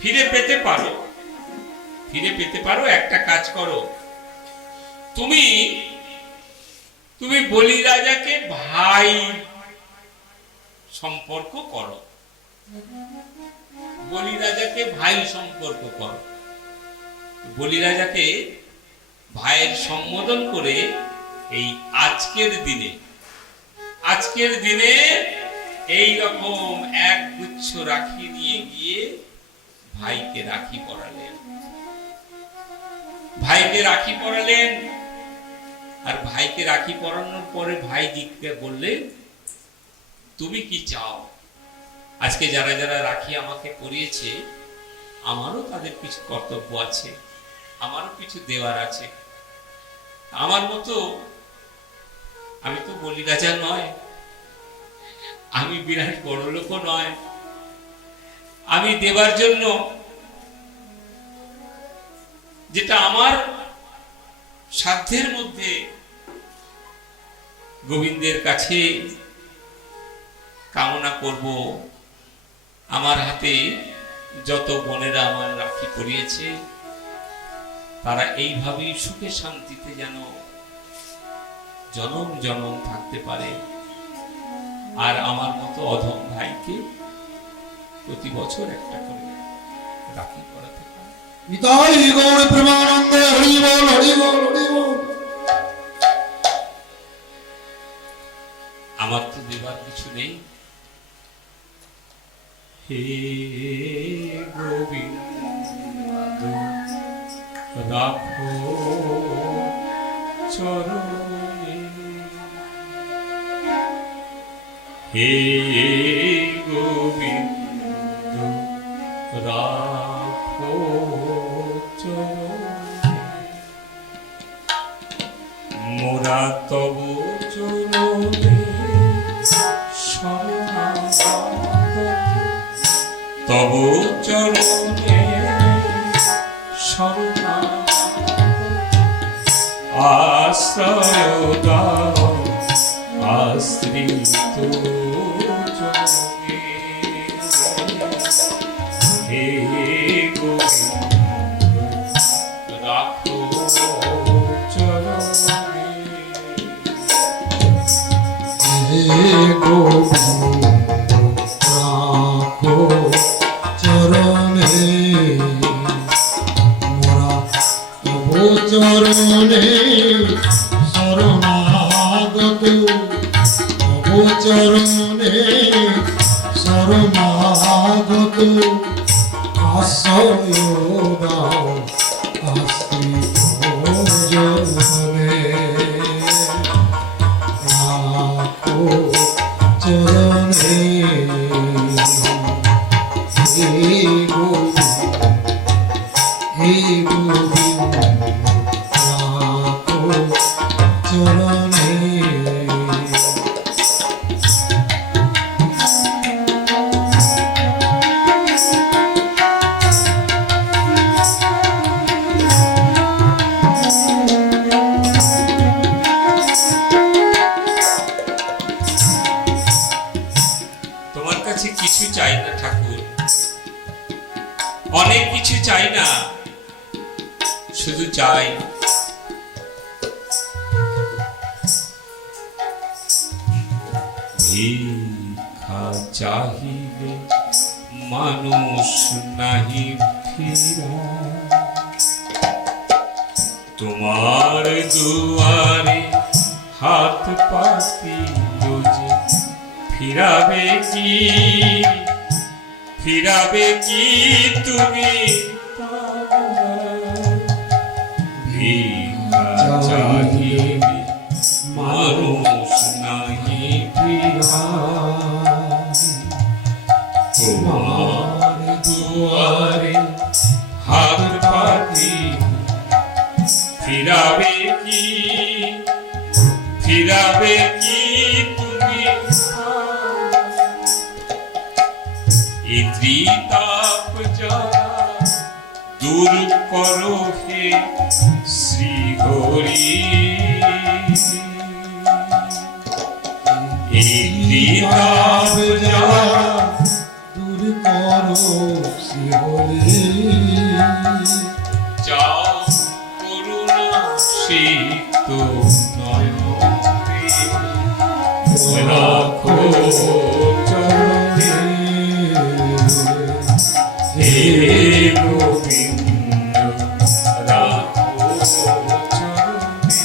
ফিরে পেতে পারো একটা কাজ করো, তুমি তুমি বলি রাজাকে ভাই সম্পর্ক করো, বলি রাজাকে ভাই সম্পর্ক করো, বলি রাজাকে ভাইয়ের সম্বোধন করে এই আজকের দিনে এই রকম এক গুচ্ছ রাখি নিয়ে গিয়ে ভাইকে রাখি পরালেন। আর ভাইকে রাখি পরানোর পরে ভাই জিজ্ঞাসা করলেন, তুমি কি চাও? আজকে যারা যারা রাখি আমাকে পরিয়েছে, আমারও তাদের কিছু কর্তব্য আছে, আমারও কিছু দেওয়ার আছে। আমার মতো আমি তো বলি রাজা নয়, আমি বিরাট বড় লোক নয়, আমি দেবার জন্য যেটা আমার সাধ্যের মধ্যে গোবিন্দের কাছে কামনা করব। আমার হাতে যত বোনেরা আমার রাখি পরিয়েছে, তারা এইভাবেই সুখে শান্তিতে যেন জনম জনম থাকতে পারে, আর আমার মতো অধম ভাইকে প্রতি বছর একটা করে রাখি পরাতে পারে। নিতাই গৌর প্রেমানন্দে হরি বল হরি বল হরি বল। আমার তো দেবার কিছু নেই। হে গোবিন্দ রাখো চরণে, হে গোবিন্দ রাখো চরণে, মোরা তব চরণে শরণাগত, তব চরণে শরণাগত, আশ্রয় দাও আশ্রিত জনে, হে গোবিন্দ রাখো চরণে, হে গোবিন্দ রাখো চরণে, মোরা তব চরণে শরণাগত, তব চরণে শরণাগত, আশ্রয় দাও আশ্রিত জনে, রাখো চরণে, হে গোবিন্দ রাখো চরণে। তোমার কাছে কিছু চাই না ঠাকুর, অনেক কিছু চাই না, শুধু চাই ভিক্ষা চাহিলে মানুষ নাহি ফিরা, তোমার দুয়ারে হাত পাতিল যে ফিরাবে কি তুমি, ভিক্ষা চাহিলে মানুষ নাহি ফিরা, তোমার দুয়ারে হাত পাতি ফিরাবে কি তুমি, এ ত্রিতাপ যারা দূর করো হে শ্রী হরি, এই ত্রিতাপ যারা দূর করো শিহরে যাও করুণা সিক্ত নয়নে রাখো চরণে হে গোবিন্দ রাখো চরণে।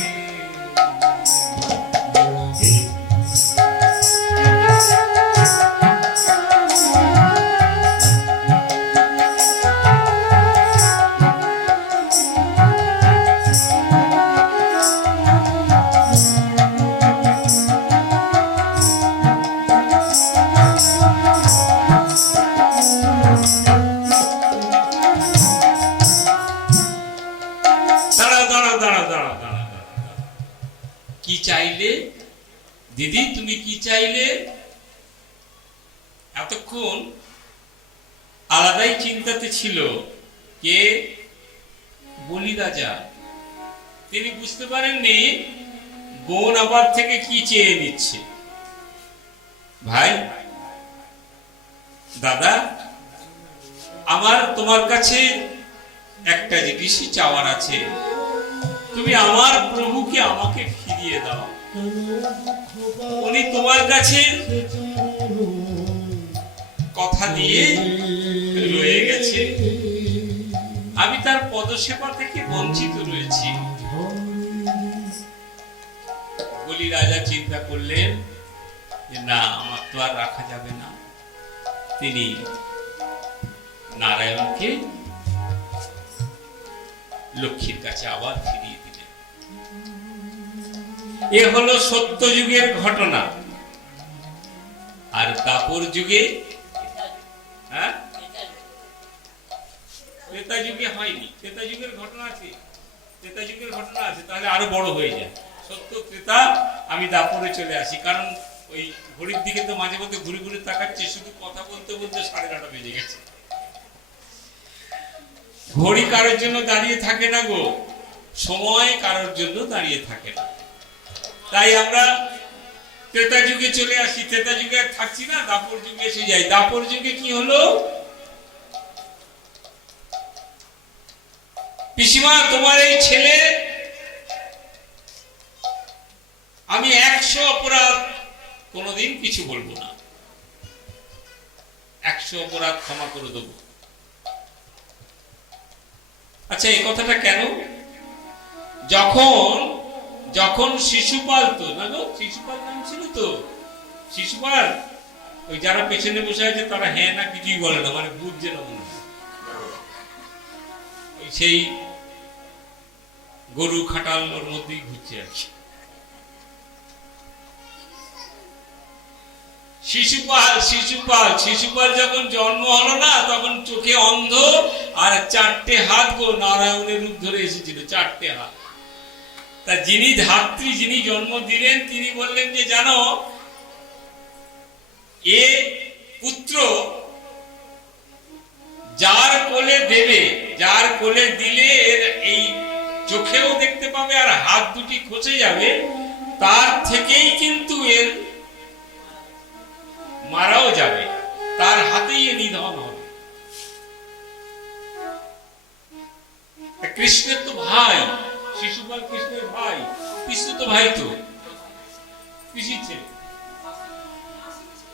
দাঁড়াও দাঁড়াও দাঁড়াও দাঁড়াও দাঁড়াও কি চাইলে দিদি, তুমি কি চাইলে? এতক্ষণ আলাদাই চিন্তাতে ছিল কে? বলি রাজা। তিনি বুঝতে পারেননি বোন আবার থেকে কি চেয়ে নিচ্ছে। ভাই, দাদা, আমার তোমার কাছে একটা জিনিসই চাওয়ার আছে, তুমি আমার প্রভুকে আমাকে ফিরিয়ে দাও। উনি তোমার কাছে কথা দিয়ে রয়ে গেছে, আমি তার পদসেবা থেকে বঞ্চিত রয়েছি। বলি রাজা চিন্তা করলেন যে না, আমার তো আর রাখা যাবে না। তিনি নারায়ণকে লক্ষ্মীর কাছে আবার ফিরিয়ে দিলেন। এ হলো সত্য যুগের ঘটনা। আর দাপর যুগে, হ্যাঁ, ত্রেতা যুগে হয়নি। ত্রেতা যুগের ঘটনা আছে, ত্রেতা যুগের ঘটনা আছে, তাহলে আরো বড় হয়ে যায়। সত্য ত্রেতা, আমি দাপরে চলে আসি। কারণ ওই ঘড়ির দিকে তো মাঝে মধ্যে ঘুরে ঘুরে তাকাচ্ছে, শুধু কথা বলতে বলতে 9:30 বেজে গেছে। ঘড়ি কারোর জন্য দাঁড়িয়ে থাকে না গো, সময় কারোর জন্য দাঁড়িয়ে থাকে না। তাই আমরা ত্রেতা যুগে চলে আসি। ত্রেতা যুগে আর থাকছি না, দাপর যুগে এসে যাই। দাপর যুগে কি হলো? পিসিমা, তোমার এই ছেলে, আমি 100 অপরাধ কোনোদিন কিছু বলবো না, 100 অপরাধ ক্ষমা করে দেবো। আচ্ছা, এই কথাটা কেন? যখন যখন শিশুপাল, তো না গো, শিশুপাল নাম ছিল তো, শিশুপাল, ওই যারা পেছনে বসে আছে তারা হ্যাঁ না কিছুই বলে না, মানে বুঝছে না মনে হয়। সেই গরু খাটাল ওর মধ্যেই ঘুরছে আর কি। শিশুপাল শিশুপাল শিশুপাল যখন জন্ম হলো না, তখন চোখে অন্ধ আর 4টে হাত গো, নারায়ণের রূপ ধরে এসেছিল, 4টে হাত। তা যিনি ধাত্রী, যিনি জন্ম দিলেন, তিনি বললেন যে জানো, এ পুত্র যার কোলে দেবে, যার কোলে দিলে এর এই চোখেও দেখতে পাবে আর হাত দুটি খসে যাবে, তার থেকেই কিন্তু এর মারাও যাবে, তার হাতেই এ নিধন হবে। কৃষ্ণের তো ভাই, শিশুপাল কৃষ্ণের ভাই, কৃষ্ণ তো ভাই, তো পিসির ছেলে,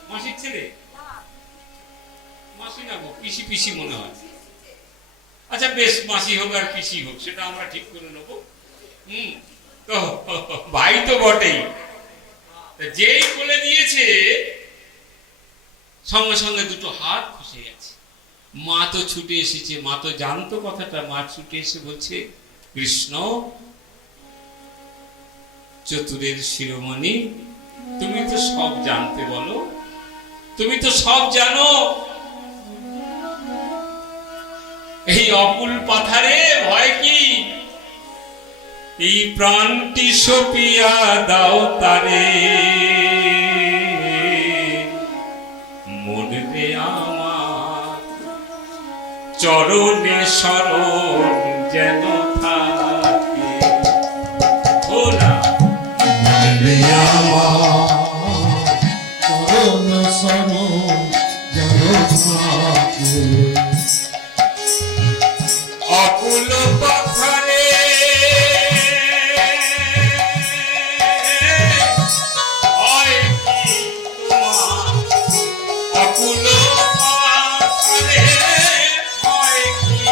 মাসির ছেলে, মাসি না গো, পিসি পিসি মনে হয়। আচ্ছা বেশ, মাসি হোক আর পিসি হোক, সেটা আমরা ঠিক করে নেব। তো ভাই তো বটেই। যেই কোলে দিয়েছে, সঙ্গে সঙ্গে দুটো হাত খসে গেছে। মা তো ছুটে এসেছে, মা তো জানতো কথাটা। মা ছুটে এসে বলছে, কৃষ্ণ চতুরের শিরোমণি, তুমি তো সব জানতে, বলো, তুমি তো সব জানো। এই অকুল পাথারে ভয় কি? এই প্রাণটি সপিয়া দাও তারে, মনরে আমার চরণে শরণ যেন থাকে। ওলা মনরে আমার চরণ শরণ যেন থাকে অকুল পাথারে হয় কি তোমার, অকুল পাথারে হয় কি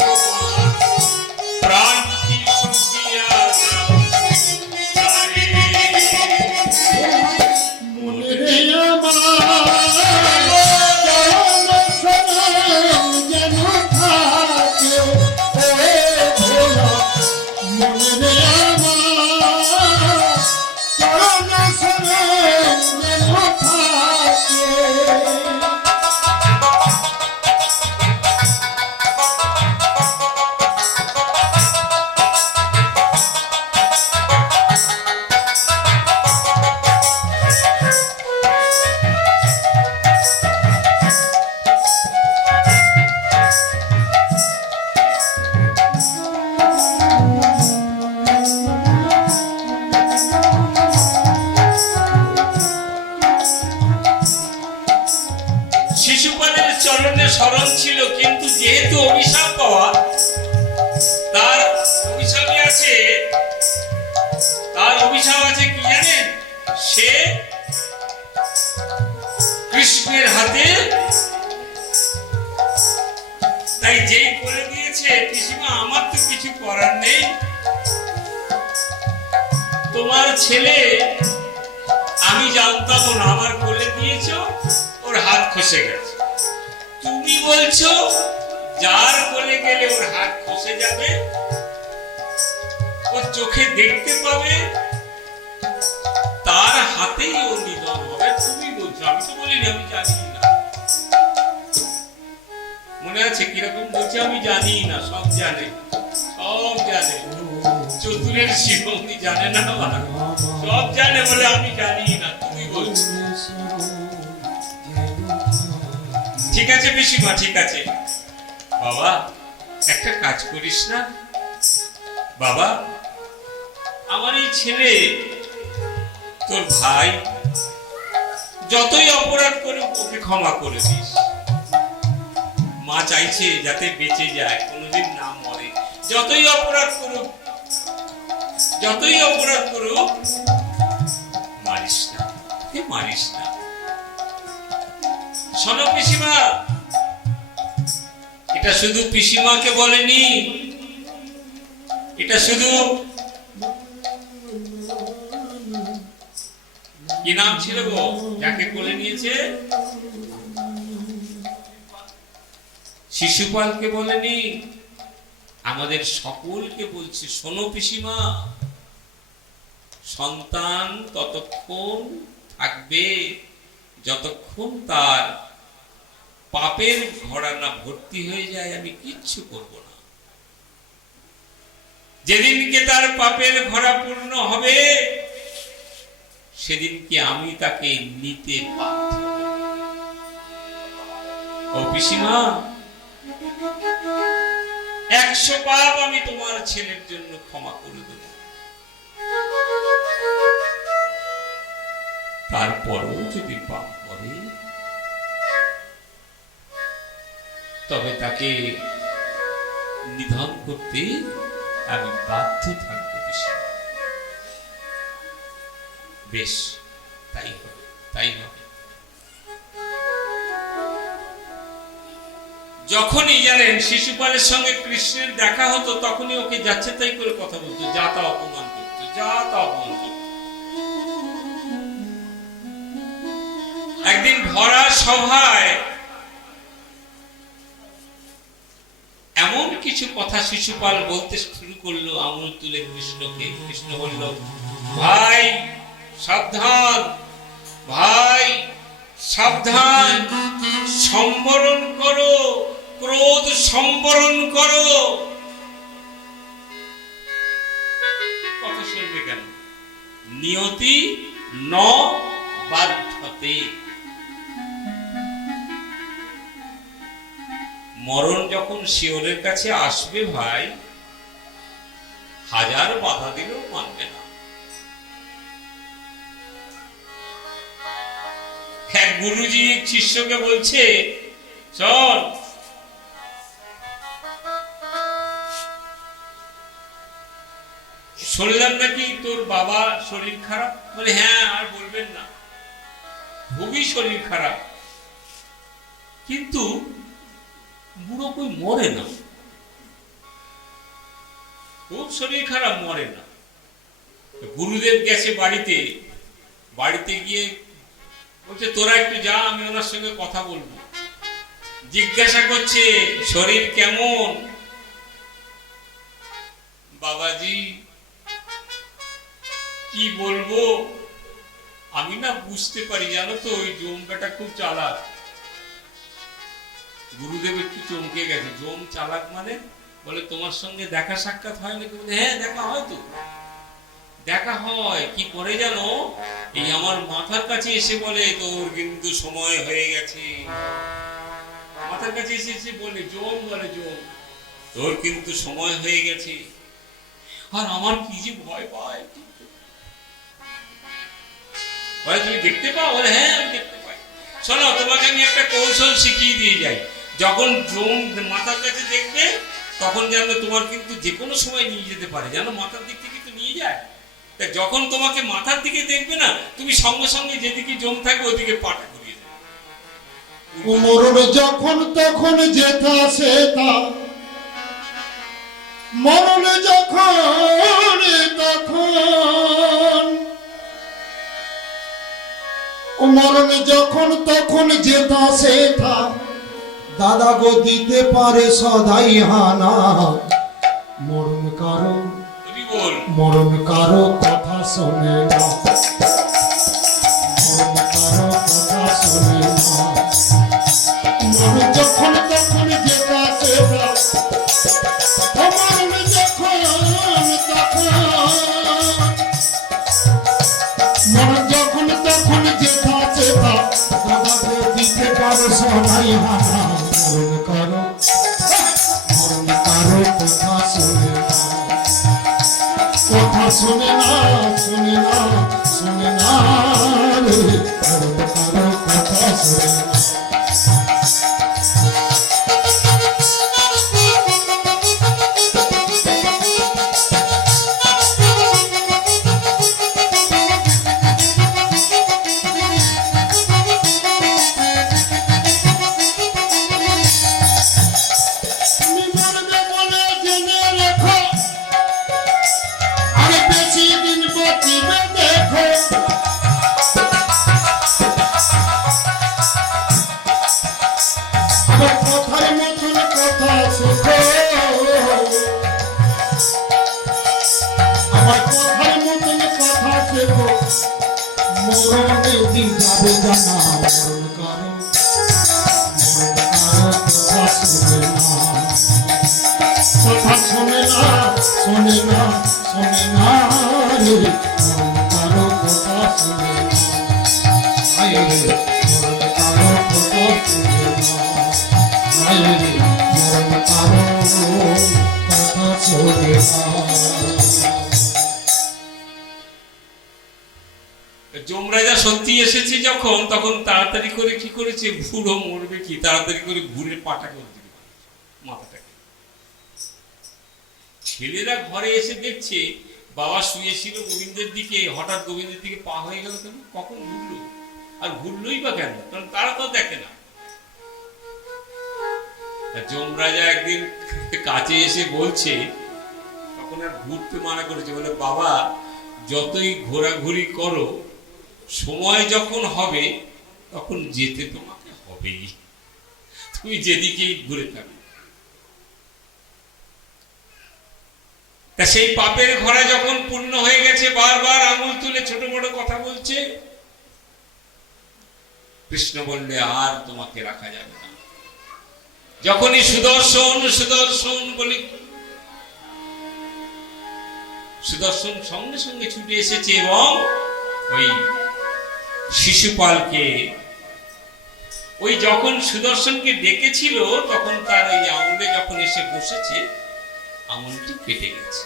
তোমার, প্রাণটি শুকিয়া যাও তারে। মনে রে আমার চরণ শরণ যেন থাকে ওরে ভোলা মনে রে আমার চরণ শরণ যেন থাকে শিশুপালের চরণে শরণ ছিল, কিন্তু যেহেতু অভিশাপ পাওয়া, তার অভিশাপে আছে, তার অভিশাপ আছে কি জানেন? সে কৃষ্ণের হাতে, তাই যেই বলে দিয়েছে পিসিমা আমার তো কিছু করার নেই, তোমার ছেলে আমি জানতাম না, আমার বলে দিয়েছো ওর হাত খসে গেছে। তুমি বলছো যার বলে গেলে ওর হাত খসে যাবে, ওর চোখে দেখতে পাবে, তার হাতেই ও নিধন হবে। তুমি বলছো, আমি তো বলিনি, আমি জানি না। মনে আছে কিরকম বলছে? আমি জানি না, সব জানে, সব জানে। চতুরের শিবনি জানে না, সব জানে বলে আমি জানি না, তুমি বলছো। ঠিক আছে পিসিমা, ঠিক আছে। বাবা একটা কাজ করিস না বাবা, আমার এই ছেলে তোর ভাই যতই অপরাধ করুক ওকে ক্ষমা করে দিস। মা চাইছে যাতে বেঁচে যায়, কোনোদিন না মরে। যতই অপরাধ করুক, যতই অপরাধ করুক, মারিস না, মারিস না। শোনো পিসিমা, এটা শুধু পিসিমাকে বলেনি, এটা শুধু, কি নাম ছিল গো যাকে কোলে নিয়েছে? শিশুপালকে বলেনি, আমাদের সকলকে বলছে। শোনো পিসিমা, সন্তান ততক্ষণ থাকবে যতক্ষণ তার পাপের ঘোড়া না ভর্তি হয়ে যায়, আমি কিচ্ছু করব না। যেদিনকে তার পাপের ঘোড়া পূর্ণ হবে, সেদিনকে আমি তাকে নিতে বাধ্য। ও পিসিমা, 100 পাপ আমি তোমার ছেলের জন্য ক্ষমা করে দেব, তারপরেও যদি পাপ করে তবে তাকে নিধন করতে আমি বাধ্য থাকবো। বেশ, তাই হবে, তাই হবে। যখনই জানেন শিশুপালের সঙ্গে কৃষ্ণের দেখা হতো, তখনই ওকে যাচ্ছে তাই করে কথা বলতো, যা তা অপমান করতো, যা তা অপমান করতো। একদিন ভরা সভায় এমন কিছু কথা শিশুপাল বলতে শুরু করলো, আঙুল তুলে কৃষ্ণকে। কৃষ্ণ বলল, ভাই সাবধান, ভাই সাবধান, সম্বরণ করো, ক্রোধ সম্বরণ করো। কথা শুনবে কেন? নিয়তি ন বাধ্যতে। মরণ যখন শিওরের কাছে আসবে ভাই, হাজার বাধা দিলেও মানবে না। এক গুরুজি শিষ্যকে বলছে, চল শুনলাম নাকি তোর বাবা শরীর খারাপ। বলে হ্যাঁ, আর বলবেন না, খুবই শরীর খারাপ। কিন্তু বুড়ো কই মরে না, খুব শরীর খারাপ, মরে না। গুরুদেব গেছে বাড়িতে, বাড়িতে গিয়ে বলছে তোরা একটু যা, আমি ওনার সঙ্গে কথা বলবো। জিজ্ঞাসা করছে শরীর কেমন? বাবাজি কি বলবো, আমি না বুঝতে পারি, জানো তো ওই জমকাটা খুব চালাক। গুরুদেব একটু চমকে গেছে, জম চালাক মানে? বলে তোমার সঙ্গে দেখা সাক্ষাৎ হয় নাকি? হ্যাঁ দেখা হয় তো। দেখা হয় কি করে জানো? এই আমার মাথার কাছে এসে বলে তোর কিন্তু সময় হয়ে গেছে। মাথার কাছে এসে এসে বলে, জম বলে জম, তোর কিন্তু সময় হয়ে গেছে। আর আমার কি যে ভয় পায়। বলে তুমি দেখতে পাও? বলে হ্যাঁ আমি দেখতে পাই। শোনো তোমাকে আমি একটা কৌশল শিখিয়ে দিয়ে যাই, যখন জম মাথার কাছে দেখবে তখন জানবে তোমার কিন্তু যে কোনো সময় নিয়ে যেতে পারে, জানো মাথার দিক থেকে তো নিয়ে যায়। যখন তোমাকে মাথার দিকে দেখবে না, তুমি সঙ্গে সঙ্গে যেদিকে জম থাকবে ওদিকে পাটা ঘুরিয়ে দেবে। মরণ যখন তখন যেথা সেথা, মরণ যখন তখন, মরণ যখন তখন যেথা সেথা, দাদা গো দিতে পারে সদাই হানা। মরণ কারো, মরণ কারো কথা শোনে না, মরণ কারো কথা শোনে না। মরণ যখন তখন যেটা সেটা, মরণ যখন তখন, মরণ যখন তখন যেটা সেটা, দাদা গো দিতে পারে সদাই হানা। মরণ কারো, মরণ কারো কথা শোনে না, কথা শোনে না, শোনে না, শোনে না রে, কারো কারো কথা শোনে না। মরণের দিন যাবে জানা, মরণ কারো, মরণ কারো কথা শোনে না, কথা শোনে না, শোনে না, শোনে না রে, মরণ কারো কথা শোনে না। আয় রে মরণ কারো কথা শোনে না, আয় রে মরণ কারো কথা শোনে না। যমরাজা সত্যি এসেছে যখন, তখন তাড়াতাড়ি করে কি করেছে, বুড়ো মরবে কি, তাড়াতাড়ি করে ঘুরে পাটা করে দিল মাথাটাকে। ছেলেরা ঘরে এসে দেখছে বাবা শুয়েছিল গোবিন্দের দিকে, হঠাৎ গোবিন্দের দিকে পা হয়ে গেল কেন, কখন ঘুরলো, আর ঘুরলোই বা কেন, কারণ তারা তো দেখে না। যমরাজা একদিন কাছে এসে বলছে, তখন আর ঘুরতে মানা করেছে, বলে বাবা যতই ঘোরাঘুরি করো, সময় যখন হবে তখন যেতে তোমাকে হবেই, তুমি যেদিকেই ঘুরে থাকো। তা সেই পাপের ঘোড়া যখন পূর্ণ হয়ে গেছে, বারবার আঙুল তুলে ছোট বড় কথা বলছে, কৃষ্ণ বললে আর তোমাকে রাখা যাবে না। যখনই সুদর্শন সুদর্শন বলে, সুদর্শন সঙ্গে সঙ্গে ছুটে এসেছে এবং ওই শিশুপালকে, ওই যখন সুদর্শনকে ডেকেছিল তখন তার ওই আঙুলে যখন এসে বসেছে, আঙুলটি কেটে গেছে।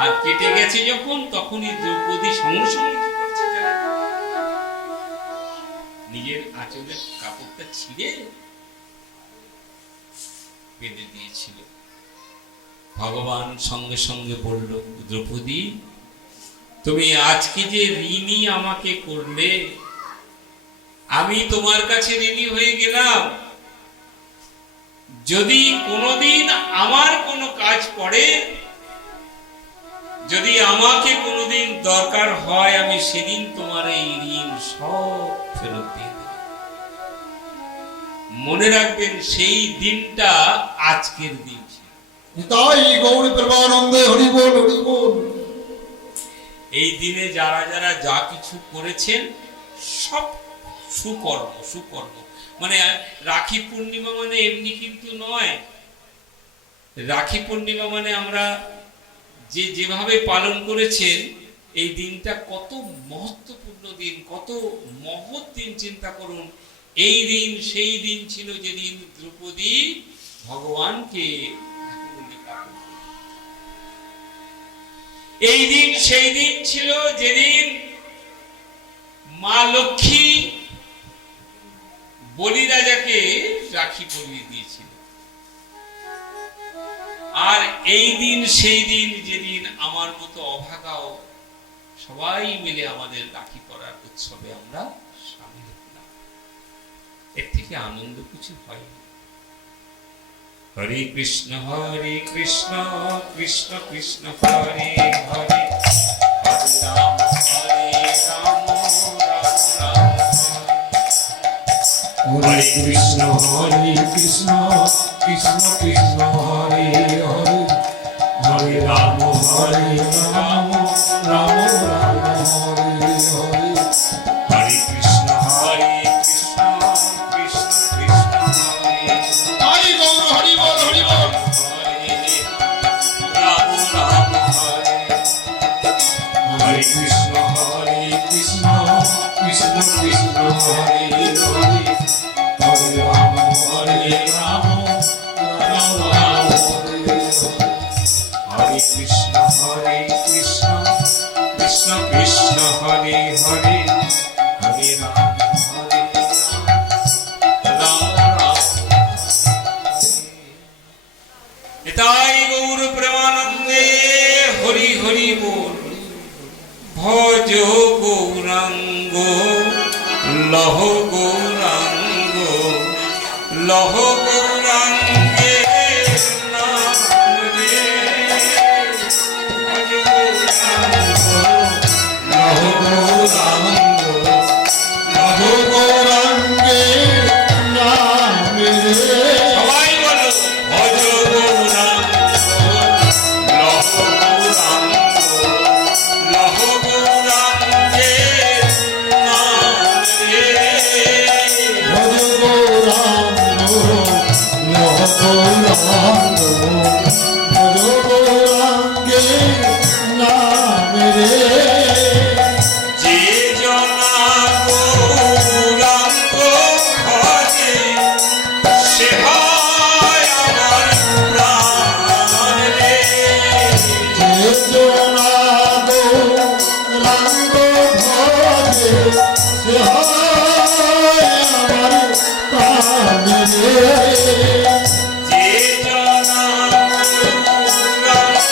আর কেটে গেছে যখন, তখনই দ্রৌপদী সঙ্গে সঙ্গে কি করছে, নিজের আঁচলের কাপড়টা ছিঁড়ে বেঁধে দিয়েছিল। ভগবান সঙ্গে সঙ্গে বলল, দ্রৌপদী, তুমি আজকে যে ঋণী আমাকে করলে, আমি তোমার কাছে ঋণী হয়ে গেলাম। যদি কোনোদিন আমার কোনো কাজ পড়ে, যদি আমাকে কোনোদিন দরকার হয়, আমি সেদিন তোমার এই ঋণ সব ফেরত দিয়ে দেব। মনে রাখবেন, সেই দিনটা আজকের দিন ছিল। তাই গৌর প্রেমানন্দে হরি বল, হরি বল। এই দিনে যারা যারা যা কিছু করেছেন সব সুকর্ম, সুকর্ম। মানে রাখি পূর্ণিমা মানে এমনি কিন্তু নয়। রাখি পূর্ণিমা মানে আমরা যেভাবে পালন করেছেন, এই দিনটা কত মহত্বপূর্ণ দিন, কত মহৎ দিন। চিন্তা করুন, এই দিন সেই দিন ছিল যেদিন দ্রৌপদী ভগবানকে, এই দিন সেই দিন ছিল যেদিন মা লক্ষ্মী বলি রাজাকে রাখি পরিয়ে দিয়েছিল। আর এই দিন সেই দিন যেদিন আমার মতো অভাগাও সবাই মিলে আমাদের রাখি পরার উৎসবে আমরা সামিল হলাম। এর থেকে আনন্দ কিছু হয়নি। হরে কৃষ্ণ কৃষ্ণ কৃষ্ণ হরে হরে, হরে রাম রাম রাম। হরে কৃষ্ণ কৃষ্ণ কৃষ্ণ হরে হরে, হরে রাম রাম রাম হরে হরে। হরে কৃষ্ণ কৃষ্ণ কৃষ্ণ হরে হরি গৌর হরি বল, হরি বল। হরে রাম রাম হরে। হরে কৃষ্ণ কৃষ্ণ কৃষ্ণ হরে হরে, হরে রাম রাম রাম হরে হরে। হরে কৃষ্ণ কৃষ্ণ কৃষ্ণ হরে হরে, হরে রাম রাম রাম। এটাই গৌর প্রেমানন্দে হরি হরি বল। ভজ গৌরাঙ্গ লহ গৌরাঙ্গ, লহ গৌরাঙ্গে নাম রে। ভজ গৌরাঙ্গ লহ গৌরাঙ্গ, লহ গৌরাঙ্গে নাম রে। সবাই বলো, ভজ গৌরাঙ্গ লহ গৌরাঙ্গ, লহ গৌরাঙ্গে নাম রে। ভজ গৌরাঙ্গ লহ গৌরাঙ্গ, ভজ গৌরাঙ্গে নাম রে। যে জনা গৌরাঙ্গ ভজে, সে হয় আমার প্রাণ রে। যে জনা গৌরাঙ্গ ভজে, সে হয় আমার প্রাণ রে। যে জনা গৌরাঙ্গ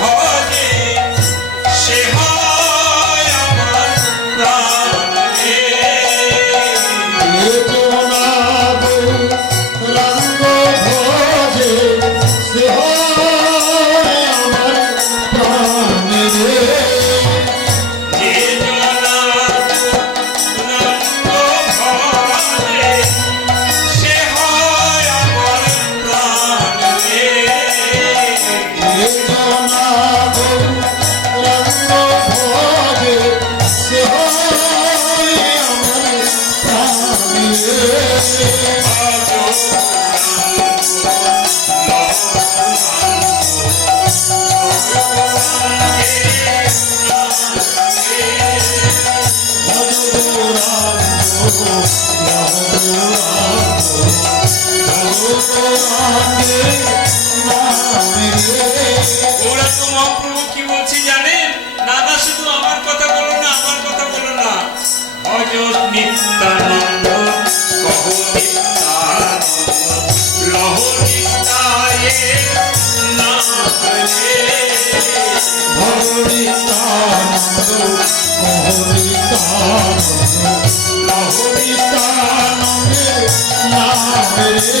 ভজে, সে হয় আমার প্রাণ রে। যে জনা গৌরাঙ্গ ভজে, সে হয় আমার প্রাণ রে। যে জনা গৌরাঙ্গ ভজে, সে হয় আমার প্রাণ রে। যে জনা গৌরাঙ্গ ভজে, সে হয় আমার প্রাণ রে। ভজ গৌরাঙ্গ লহ গৌরাঙ্গ, ভজ গৌরাঙ্গে নাম রে। গৌরাঙ্গ মহাপ্রভু কি বলছে জানেন? না না, শুধু আমার কথা বলো না, আমার কথা বলো না। ভজ নিত্যানন্দ কহ নিত্যানন্দ লহ নিত্যায়ে নাম রে ভগবতানন্দ কহরিতানন্দ লহরিতানন্দে নাম রে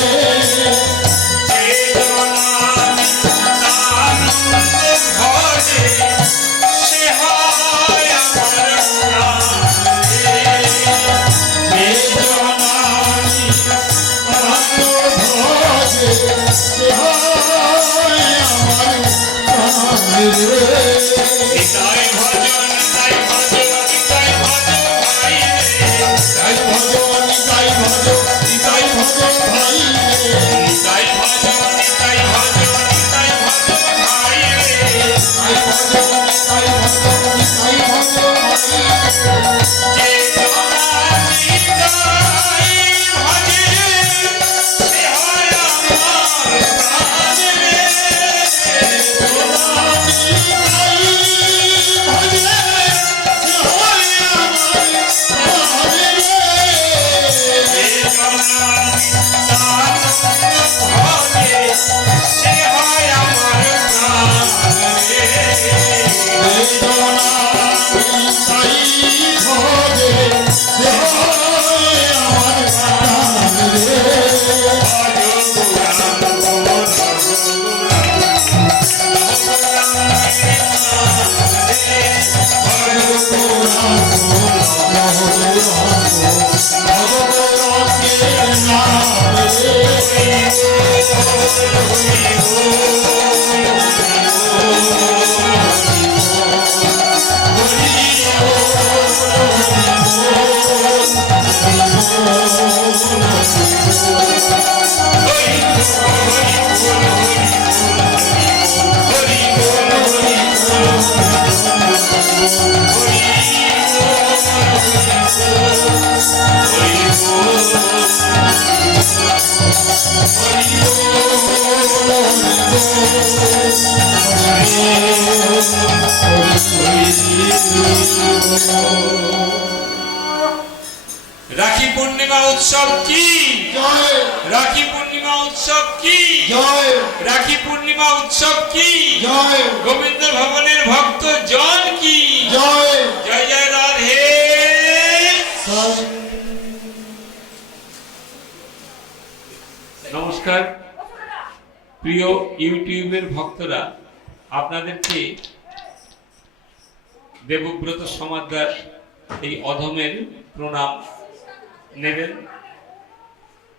রাখি পূর্ণিমা উৎসব কি জয় রাখি পূর্ণিমা উৎসব কি জয় রাখি পূর্ণিমা উৎসব কি জয় গোবিন্দ ভবনের ভক্ত জন কি জয় জয় জয় রাধে। নমস্কার প্রিয় ইউটিউবের ভক্তরা, আপনাদেরকে দেবব্রত সমাদদার এই অধমের প্রণাম নেবেন।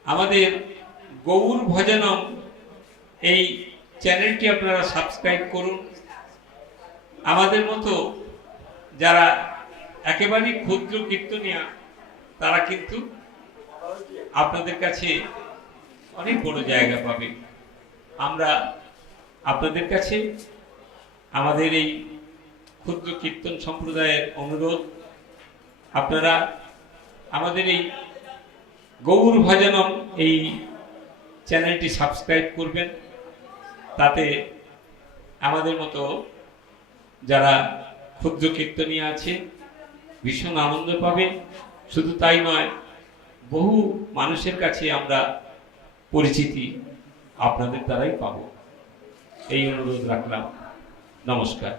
আমাদের গৌর ভজনম এই চ্যানেলটি আপনারা সাবস্ক্রাইব করুন। আমাদের মতো যারা একেবারেই ক্ষুদ্র কীর্তনিয়া তারা কিন্তু আপনাদের কাছে অনেক বড় জায়গা পাবে। আমরা আপনাদের কাছে আমাদের এই ক্ষুদ্র কীর্তন সম্প্রদায়ের অনুরোধ, আপনারা আমাদের এই গৌর ভজনম এই চ্যানেলটি সাবস্ক্রাইব করবেন। তাতে আমাদের মতো যারা ক্ষুদ্র কীর্তনীয় আছে ভীষণ আনন্দ পাবে। শুধু তাই নয়, বহু মানুষের কাছে আমরা পরিচিতি আপনাদের দ্বারাই পাব। এই অনুরোধ রাখলাম। নমস্কার।